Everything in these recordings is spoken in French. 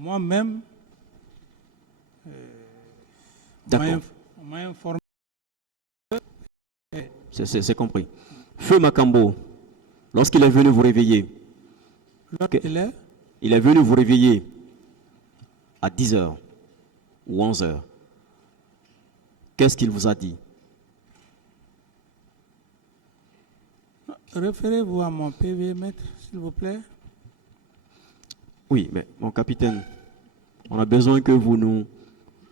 moi-même, D'accord. on m'a informé. C'est compris. Feu Makambo, lorsqu'il est venu vous réveiller, il est venu vous réveiller à 10 h ou 11 h. Qu'est-ce qu'il vous a dit? Référez-vous à mon PV, maître, s'il vous plaît. Oui, mais mon capitaine, on a besoin que vous nous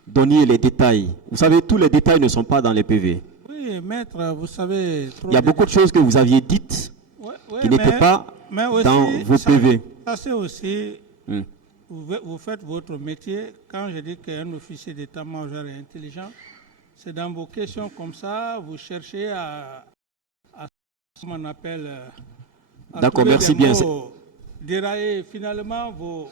donniez les détails. Vous savez, tous les détails ne sont pas dans les PV. Oui, maître, vous savez... Il y a beaucoup de choses que vous aviez dites qui n'étaient pas aussi, dans vos PV. Ça, c'est aussi... Vous faites votre métier. Quand je dis qu'un officier d'état-major est intelligent, c'est dans vos questions comme ça, vous cherchez à ce qu'on appelle... D'accord, merci bien. Dérailler, finalement, vous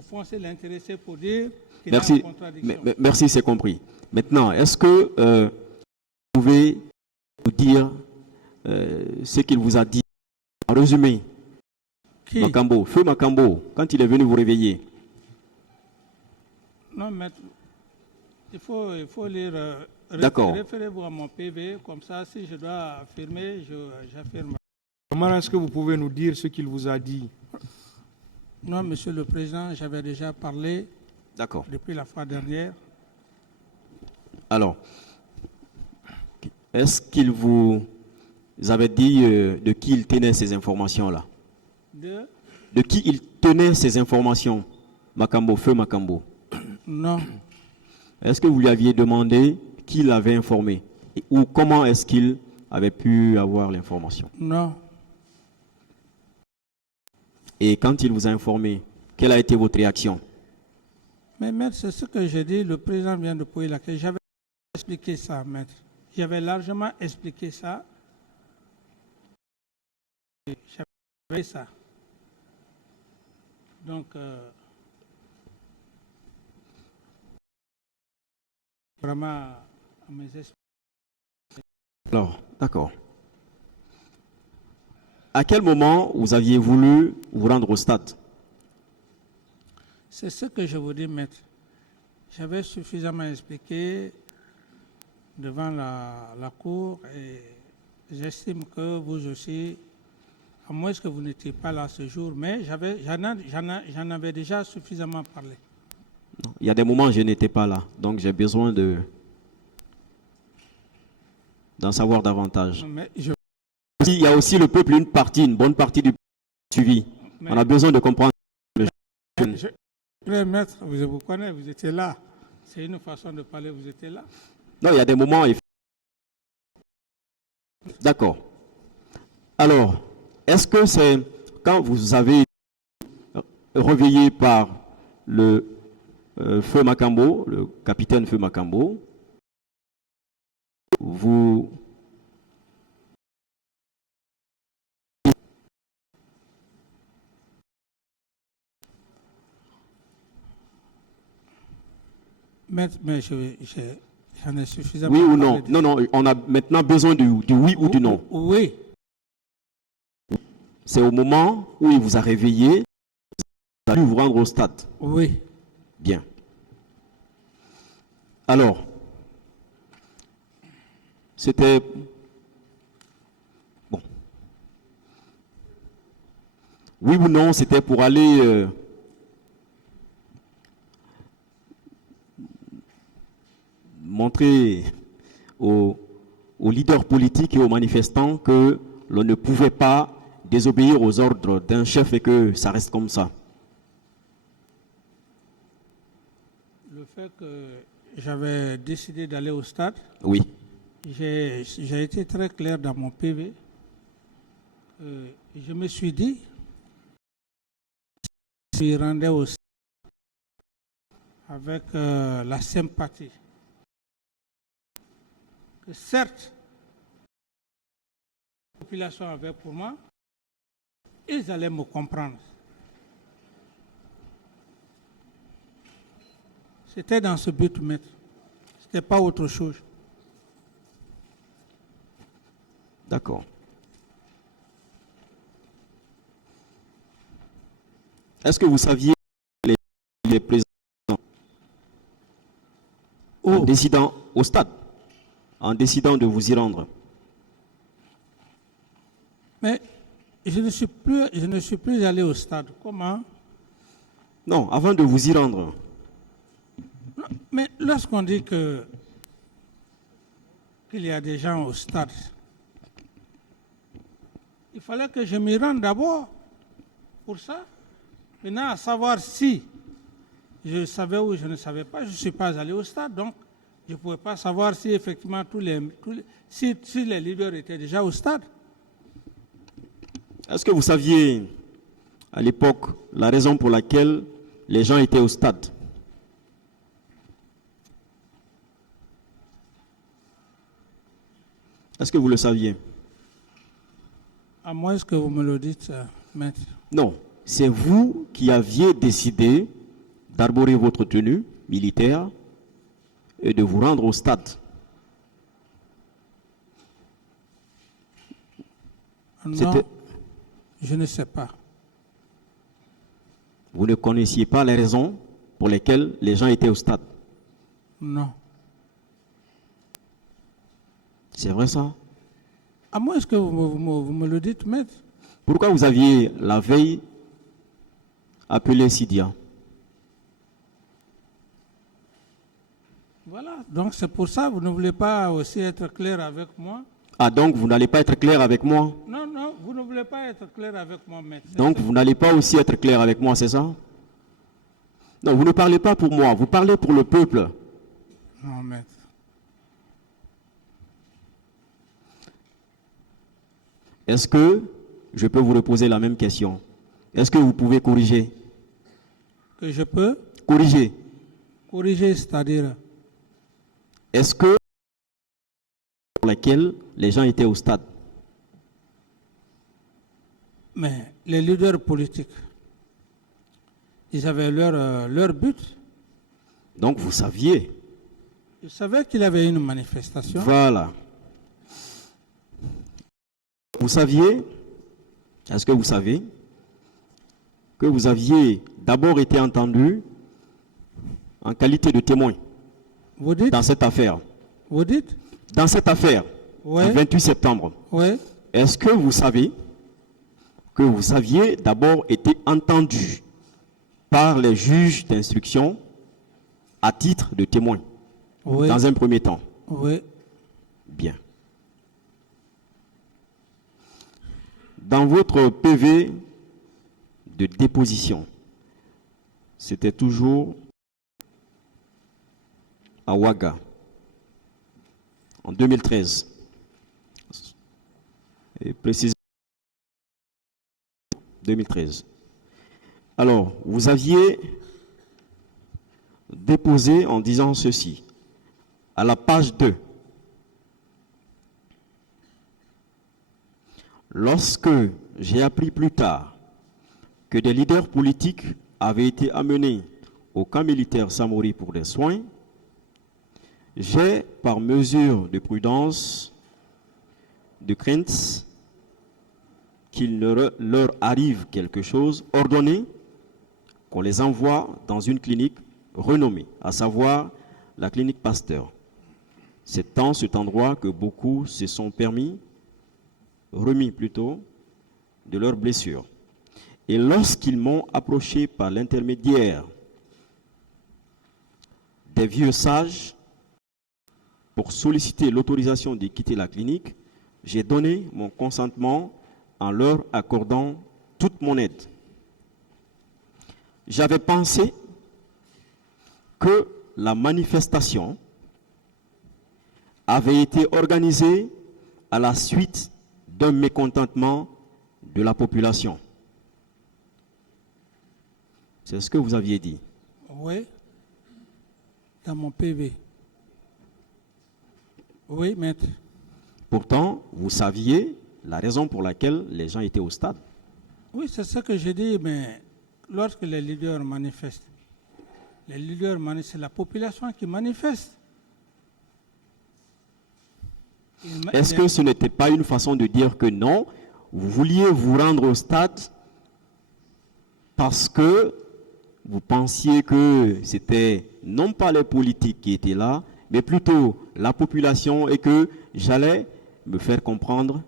foncez l'intéressé pour dire qu'il merci. est en contradiction. Merci, c'est compris. Maintenant, est-ce que vous pouvez nous dire ce qu'il vous a dit en résumé? Qui? Makambo, Feu Makambo, quand il est venu vous réveiller. Non, maître, il faut lire. D'accord. Référez-vous à mon PV, comme ça, si je dois affirmer, j'affirme. Comment est-ce que vous pouvez nous dire ce qu'il vous a dit? Non, Monsieur le Président, j'avais déjà parlé. D'accord. Depuis la fois dernière. Alors, est-ce qu'il vous avait dit de qui il tenait ces informations-là? De qui il tenait ces informations, Makambo, Feu Makambo? Non. Est-ce que vous lui aviez demandé qui l'avait informé? Ou comment est-ce qu'il avait pu avoir l'information? Non. Et quand il vous a informé, quelle a été votre réaction? Mais maître, c'est ce que j'ai dit, le président vient de poser la question. J'avais expliqué ça, maître. J'avais largement expliqué ça. J'avais ça. Donc, vraiment, à mes explications. Alors, d'accord. À quel moment vous aviez voulu vous rendre au stade? C'est ce que je vous dis, maître. J'avais suffisamment expliqué devant la cour et j'estime que vous aussi, à moins que vous n'étiez pas là ce jour, mais j'en avais déjà suffisamment parlé. Non, il y a des moments où je n'étais pas là, donc j'ai besoin d'en savoir davantage. Non, mais il y a aussi le peuple, une bonne partie du suivi. On a besoin de comprendre. Maître, je vous connais, vous étiez là. C'est une façon de parler, vous étiez là. Non, il y a des moments... D'accord. Alors, est-ce que c'est quand vous avez réveillé par le Feu Makambo, le capitaine Feu Makambo, vous... Mais j'en ai suffisamment. Oui ou non? Non, on a maintenant besoin du oui ou du non. Oui. C'est au moment où il vous a réveillé, vous avez dû vous rendre au stade. Oui. Bien. Alors, c'était... Bon. Oui ou non, c'était pour aller... montrer aux leaders politiques et aux manifestants que l'on ne pouvait pas désobéir aux ordres d'un chef et que ça reste comme ça. Le fait que j'avais décidé d'aller au stade, oui. J'ai été très clair dans mon PV. Je me suis dit, je me rendais au stade avec la sympathie. Que certes, la population avait pour moi, ils allaient me comprendre. C'était dans ce but, maître. Ce n'était pas autre chose. D'accord. Est-ce que vous saviez les était présent en décidant au stade, en décidant de vous y rendre. Mais je ne suis plus allé au stade. Comment? Non, avant de vous y rendre. Non, mais lorsqu'on dit qu'il y a des gens au stade, il fallait que je m'y rende d'abord pour ça. Maintenant, à savoir si je savais ou je ne savais pas, je ne suis pas allé au stade, donc je ne pouvais pas savoir si effectivement si les leaders étaient déjà au stade. Est-ce que vous saviez à l'époque la raison pour laquelle les gens étaient au stade? Est-ce que vous le saviez? À moins que vous me le dites, maître. Non, c'est vous qui aviez décidé d'arborer votre tenue militaire et de vous rendre au stade. Non, je ne sais pas. Vous ne connaissiez pas les raisons pour lesquelles les gens étaient au stade? Non. C'est vrai ça? À moins que vous me le dites, maître. Pourquoi vous aviez la veille appelé Sidia? Voilà, donc c'est pour ça que vous ne voulez pas aussi être clair avec moi. Ah, donc vous n'allez pas être clair avec moi? Non, non, vous ne voulez pas être clair avec moi, maître. Donc vous n'allez pas aussi être clair avec moi, c'est ça? Non, vous ne parlez pas pour moi, vous parlez pour le peuple. Non, maître. Est-ce que je peux vous reposer la même question? Est-ce que vous pouvez corriger? Que je peux? Corriger. Corriger, c'est-à-dire? Est-ce que pour laquelle les gens étaient au stade? Mais les leaders politiques, ils avaient leur but. Donc vous saviez. Ils savaient qu'il y avait une manifestation. Voilà. Vous saviez, est-ce que vous savez que vous aviez d'abord été entendu en qualité de témoin Vous dites? dans cette affaire? Vous dites? Dans cette affaire Ouais. du 28 septembre. Oui. Est-ce que vous savez que vous aviez d'abord été entendu par les juges d'instruction à titre de témoin Oui. dans un premier temps? Oui. Bien. Dans votre PV de déposition, c'était toujours à Ouaga, en 2013. Et précisément 2013. Alors, vous aviez déposé en disant ceci, à la page 2. Lorsque j'ai appris plus tard que des leaders politiques avaient été amenés au camp militaire Samori pour des soins, j'ai, par mesure de prudence, de crainte qu'il leur arrive quelque chose, ordonné qu'on les envoie dans une clinique renommée, à savoir la clinique Pasteur. C'est en cet endroit que beaucoup se sont remis plutôt de leurs blessures. Et lorsqu'ils m'ont approché par l'intermédiaire des vieux sages pour solliciter l'autorisation de quitter la clinique, j'ai donné mon consentement en leur accordant toute mon aide. J'avais pensé que la manifestation avait été organisée à la suite d'un mécontentement de la population. C'est ce que vous aviez dit. Oui. Dans mon PV. Oui, maître. Pourtant, vous saviez la raison pour laquelle les gens étaient au stade. Oui, c'est ce que j'ai dit, mais lorsque les leaders manifestent, c'est la population qui manifeste. Est-ce que ce n'était pas une façon de dire que non, vous vouliez vous rendre au stade parce que vous pensiez que c'était non pas les politiques qui étaient là, mais plutôt la population et que j'allais me faire comprendre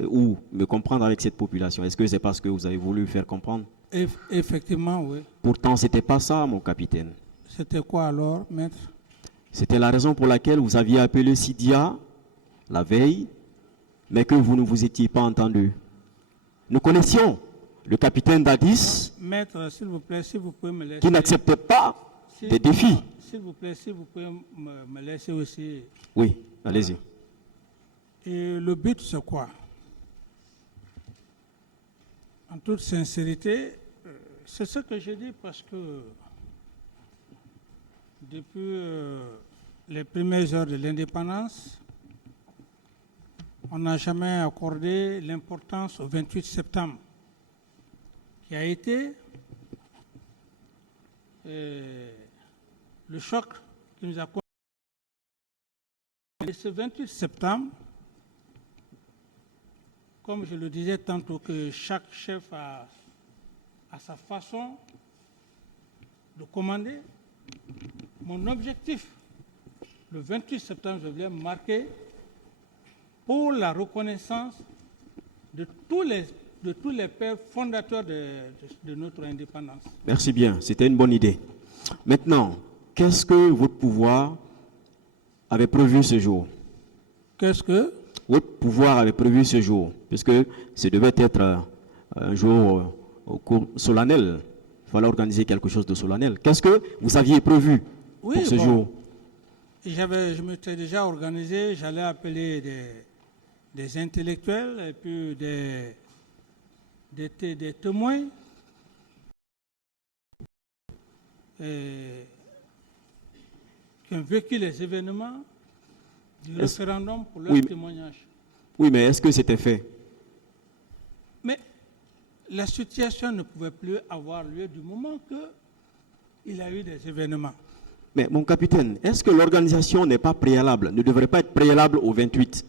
ou me comprendre avec cette population. Est-ce que c'est parce que vous avez voulu faire comprendre? Effectivement, oui. Pourtant, ce n'était pas ça, mon capitaine. C'était quoi alors, maître? C'était la raison pour laquelle vous aviez appelé Sidia la veille, mais que vous ne vous étiez pas entendu. Nous connaissions le capitaine Dadis Maître, s'il vous plaît, si vous pouvez me laisser... qui n'acceptait pas des défis. S'il vous plaît, si vous pouvez me laisser aussi... Oui, allez-y. Et le but, c'est quoi? En toute sincérité, c'est ce que je dis parce que depuis les premières heures de l'indépendance, on n'a jamais accordé l'importance au 28 septembre, qui a été le choc qui nous a conduits. Et ce 28 septembre, comme je le disais tantôt, que chaque chef a sa façon de commander, mon objectif, le 28 septembre, je voulais marquer pour la reconnaissance de tous les pères fondateurs de notre indépendance. Merci bien, c'était une bonne idée. Maintenant, qu'est-ce que votre pouvoir avait prévu ce jour? Qu'est-ce que Votre pouvoir avait prévu ce jour, puisque ce devait être un jour solennel. Il fallait organiser quelque chose de solennel. Qu'est-ce que vous aviez prévu pour ce jour? Je m'étais déjà organisé, j'allais appeler des intellectuels et puis des témoins qui ont vécu les événements du référendum pour leur témoignage. Oui, mais est-ce que c'était fait? Mais la situation ne pouvait plus avoir lieu du moment qu'il y a eu des événements. Mais mon capitaine, est-ce que l'organisation n'est pas préalable, ne devrait pas être préalable au 28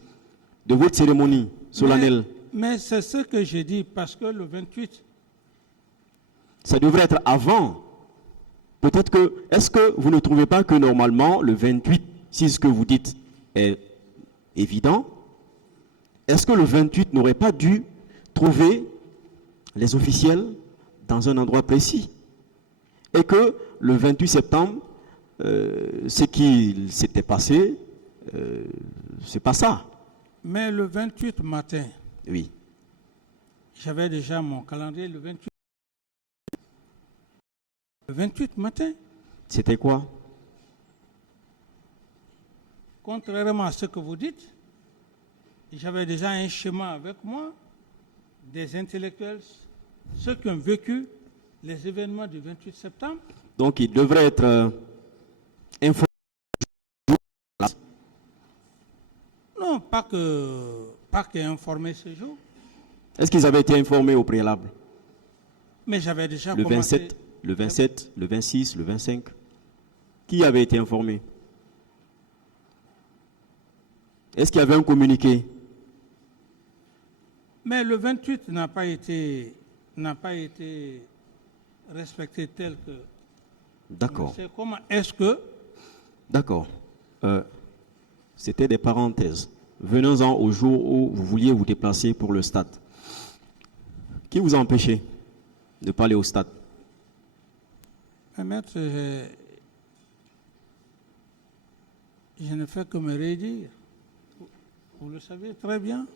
de votre cérémonie solennelle? Mais c'est ce que j'ai dit, parce que le 28... Ça devrait être avant. Peut-être que, est-ce que vous ne trouvez pas que normalement, le 28, si ce que vous dites est évident, est-ce que le 28 n'aurait pas dû trouver les officiels dans un endroit précis? Et que le 28 septembre, ce qui s'était passé, c'est pas ça. Mais le 28 matin, oui, j'avais déjà mon calendrier, le 28 matin. C'était quoi? Contrairement à ce que vous dites, j'avais déjà un schéma avec moi des intellectuels, ceux qui ont vécu les événements du 28 septembre. Donc il devrait être informé. Non, pas qu'informé ce jour. Est-ce qu'ils avaient été informés au préalable? Mais j'avais déjà le commencé... 27, le 27, le 26, le 25. Qui avait été informé? Est-ce qu'il y avait un communiqué? Mais le 28 n'a pas été respecté tel que... D'accord. C'est comment est-ce que... D'accord. C'était des parenthèses. Venons-en au jour où vous vouliez vous déplacer pour le stade. Qui vous a empêché de ne pas aller au stade? Maître, je ne fais que me redire. Vous le savez très bien.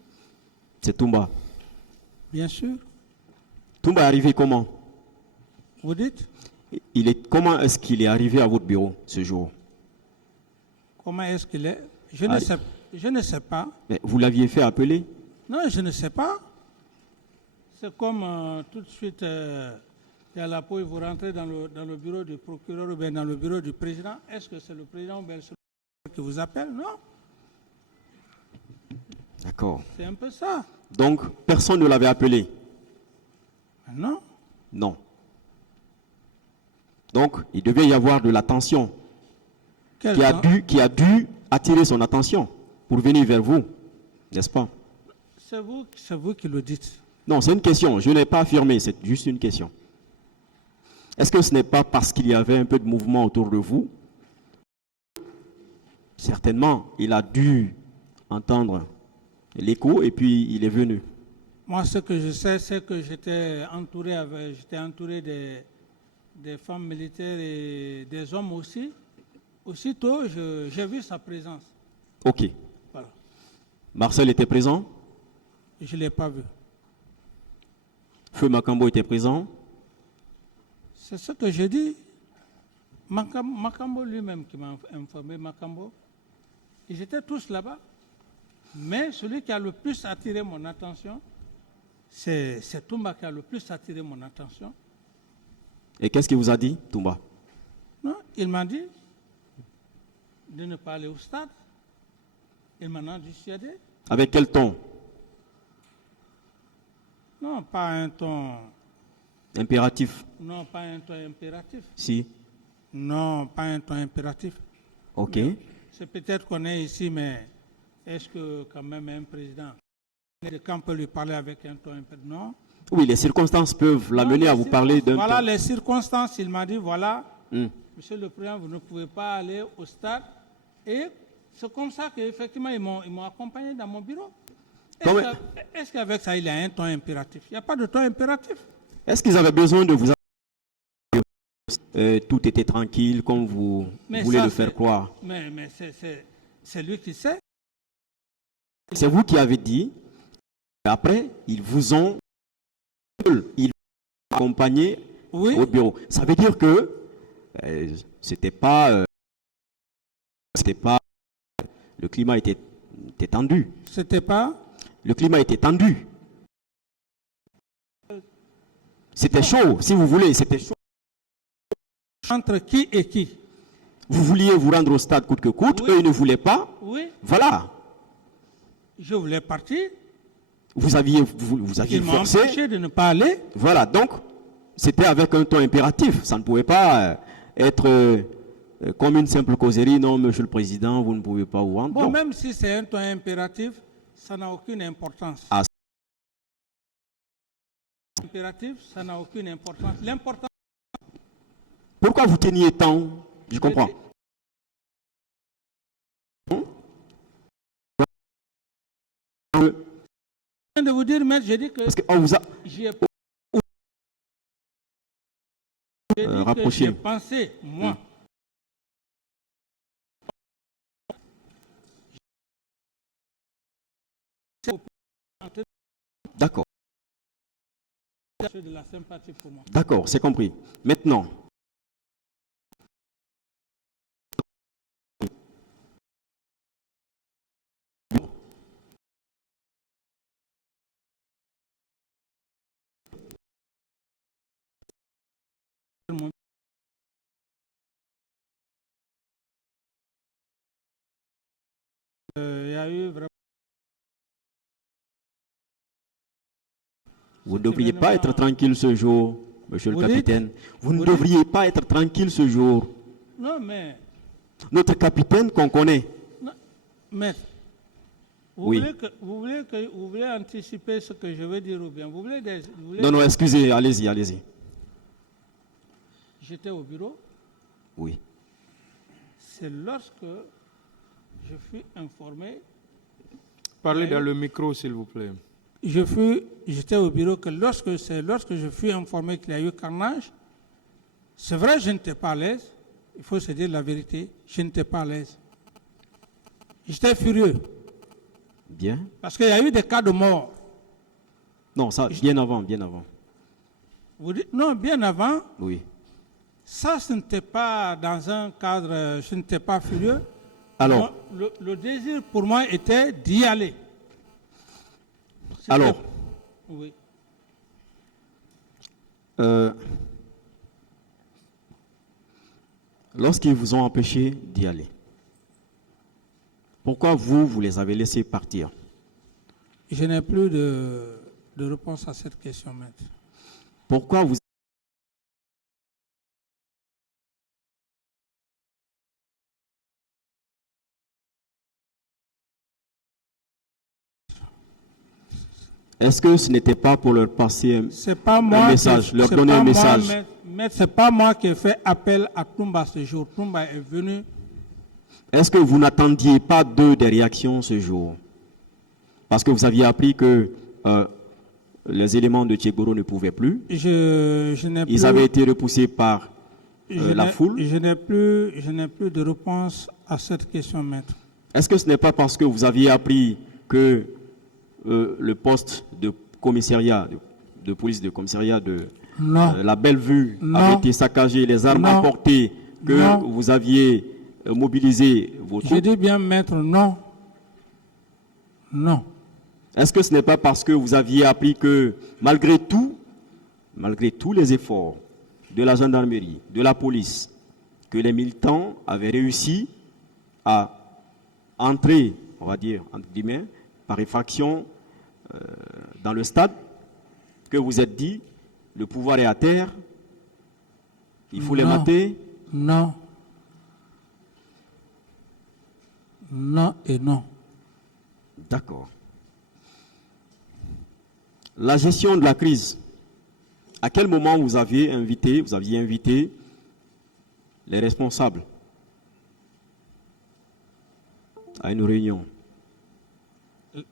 C'est Toumba. Bien sûr. Toumba est arrivé comment? Vous dites? Comment est-ce qu'il est arrivé à votre bureau ce jour? Comment est-ce qu'il est? Je ne sais pas. Mais vous l'aviez fait appeler? Non, je ne sais pas. C'est comme tout de suite, il y a la peau, vous rentrez dans le bureau du procureur ou bien dans le bureau du président. Est-ce que c'est le président ou bien celui qui vous appelle? Non. D'accord. C'est un peu ça. Donc, personne ne l'avait appelé? Non. Non. Donc, il devait y avoir de l'attention qui a dû attirer son attention pour venir vers vous, n'est-ce pas? C'est vous qui le dites. Non, c'est une question. Je n'ai pas affirmé, c'est juste une question. Est-ce que ce n'est pas parce qu'il y avait un peu de mouvement autour de vous? Certainement, il a dû entendre l'écho et puis il est venu. Moi, ce que je sais, c'est que j'étais entouré des femmes militaires et des hommes aussi. Aussitôt, j'ai vu sa présence. Ok. Voilà. Marcel était présent? Je ne l'ai pas vu. Feu Makambo était présent? C'est ce que je dis. Makambo lui-même qui m'a informé, Makambo. Ils étaient tous là-bas. Mais celui qui a le plus attiré mon attention, c'est Toumba qui a le plus attiré mon attention. Et qu'est-ce qu'il vous a dit, Toumba? Non, il m'a dit de ne pas aller au stade. Il m'en a dissuadé. Avec quel ton? Non, pas un ton. Impératif? Non, pas un ton impératif. Si. Non, pas un ton impératif. Ok. C'est peut-être qu'on est ici, mais est-ce que quand même un président de camp peut lui parler avec un ton impératif? Non. Oui, les circonstances peuvent l'amener à vous parler d'un Voilà ton. les circonstances. Il m'a dit, voilà, Hmm. Monsieur le Président, vous ne pouvez pas aller au stade. Et c'est comme ça qu'effectivement, ils m'ont accompagné dans mon bureau. Est-ce qu'avec ça, il y a un ton impératif? Il n'y a pas de ton impératif. Est-ce qu'ils avaient besoin de vous tout était tranquille comme vous voulez le faire croire? Mais c'est lui qui sait. C'est vous qui avez dit. Après, ils vous ont accompagné au bureau. Ça veut dire que c'était pas le climat était tendu. C'était pas. Le climat était tendu. C'était chaud, si vous voulez, c'était chaud. Entre qui et qui? Vous vouliez vous rendre au stade coûte que coûte, eux ils ne voulaient pas. Oui. Voilà. Je voulais partir. Vous aviez Ils m'ont forcé. empêché de ne pas aller. Voilà, donc c'était avec un ton impératif. Ça ne pouvait pas être comme une simple causerie. Non, monsieur le président, vous ne pouvez pas vous rendre. Bon, Non. même si c'est un ton impératif, ça n'a aucune importance. Ah. Impératif, ça n'a aucune importance. L'important. Pourquoi vous teniez tant? Je comprends. Je viens de vous dire, maître, j'ai dit que Parce qu'on vous a rapproché. j'ai pensé, moi. D'accord. De la sympathie pour moi. D'accord, c'est compris. Maintenant, Il y a eu vraiment. vous ne devriez pas être tranquille ce jour, monsieur le capitaine. Vous ne devriez pas être tranquille ce jour. Non, mais. Notre capitaine qu'on connaît. Non, maître, vous voulez anticiper ce que je veux dire ou bien vous voulez Non, excusez, allez-y, allez-y. J'étais au bureau. Oui. C'est lorsque je fus informé. Parlez dans le micro, s'il vous plaît. J'étais au bureau que lorsque je fus informé qu'il y a eu carnage, c'est vrai, je n'étais pas à l'aise. Il faut se dire la vérité, je n'étais pas à l'aise. J'étais furieux. Bien. Parce qu'il y a eu des cas de mort. Non, ça, bien avant, bien avant. Vous dites, non, bien avant. Oui. Ça, ce n'était pas dans un cadre, je n'étais pas furieux. Alors, le désir pour moi était d'y aller. Alors, oui. Lorsqu'ils vous ont empêché d'y aller, pourquoi vous les avez laissés partir? Je n'ai plus de réponse à cette question, maître. Pourquoi vous Est-ce que ce n'était pas pour leur passer C'est pas moi message, leur c'est donner pas un moi, message? mais c'est pas moi qui ai fait appel à Toumba ce jour. Toumba est venu. Est-ce que vous n'attendiez pas d'eux des réactions ce jour? Parce que vous aviez appris que les éléments de Tchegoro ne pouvaient plus. Je n'ai Ils plus, avaient été repoussés par la foule. je n'ai plus de réponse à cette question, maître. Est-ce que ce n'est pas parce que vous aviez appris que le poste de commissariat, de police de commissariat de Non. la Bellevue Non. avait été saccagé, les armes Non. emportées, que Non. vous aviez mobilisé vos Je troupes? dis bien, maître, non. Non. Est-ce que ce n'est pas parce que vous aviez appris que malgré tous les efforts de la gendarmerie, de la police, que les militants avaient réussi à entrer, on va dire, entre guillemets, par effraction dans le stade, que vous êtes dit, le pouvoir est à terre, il faut les Non. mater? Non. Non et non. D'accord. La gestion de la crise, à quel moment vous aviez invité les responsables à une réunion?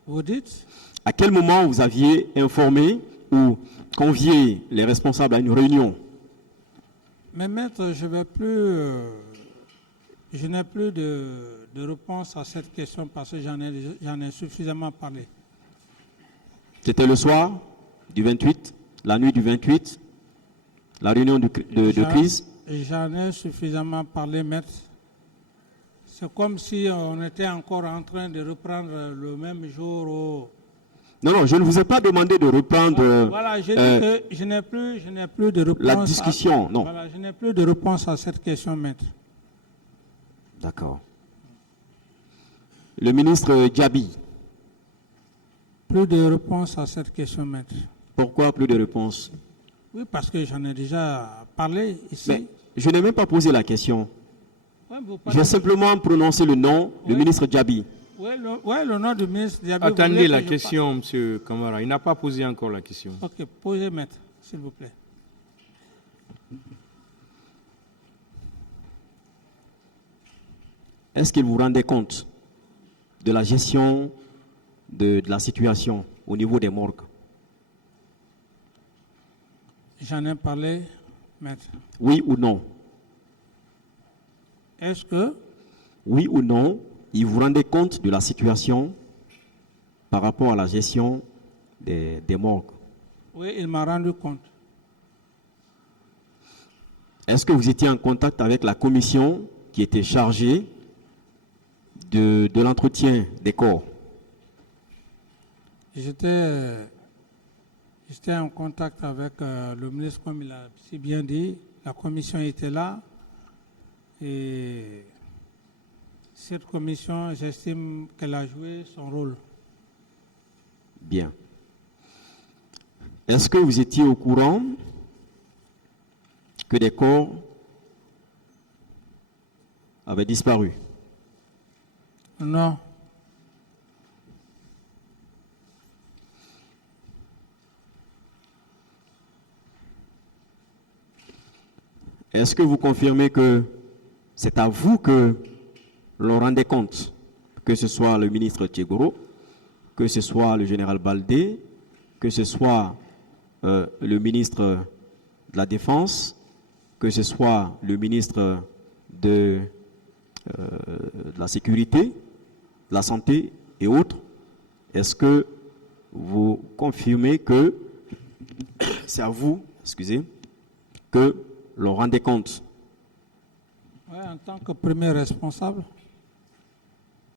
Vous dites? À quel moment vous aviez informé ou convié les responsables à une réunion? Mais maître, je n'ai plus de réponse à cette question parce que j'en ai suffisamment parlé. C'était le soir du 28, la nuit du 28, la réunion de crise? J'en ai suffisamment parlé, maître. C'est comme si on était encore en train de reprendre le même jour. Non, je ne vous ai pas demandé de reprendre Voilà, j'ai dit que je n'ai plus de réponse. la discussion, non. Voilà, je n'ai plus de réponse à cette question, maître. D'accord. Le ministre Djabi, Plus de réponse à cette question, maître. pourquoi plus de réponses? Oui, parce que j'en ai déjà parlé ici. Mais je n'ai même pas posé la question. Ouais, vous parlez- J'ai simplement prononcé le nom, le Oui. ministre Djabi. Oui, le nom du ministre Diaby. Attendez la question, M. Kamara. Il n'a pas posé encore la question. Ok, posez, maître, s'il vous plaît. Est-ce qu'il vous rendait compte de la gestion de la situation au niveau des morgues? J'en ai parlé, maître. Oui ou non? Est-ce que Oui ou non, il vous rendait compte de la situation par rapport à la gestion des morgues? oui, il m'a rendu compte. Est-ce que vous étiez en contact avec la commission qui était chargée de l'entretien des corps? J'étais en contact avec le ministre, comme il a si bien dit. La commission était là. Et cette commission, j'estime qu'elle a joué son rôle. Bien. Est-ce que vous étiez au courant que des corps avaient disparu? Non. Est-ce que vous confirmez que c'est à vous que l'on rendait compte, que ce soit le ministre Tchegoro, que ce soit le général Baldé, que ce soit le ministre de la Défense, que ce soit le ministre de la Sécurité, de la Santé et autres? Est-ce que vous confirmez que c'est à vous, que l'on rendait compte? Ouais, en tant que premier responsable.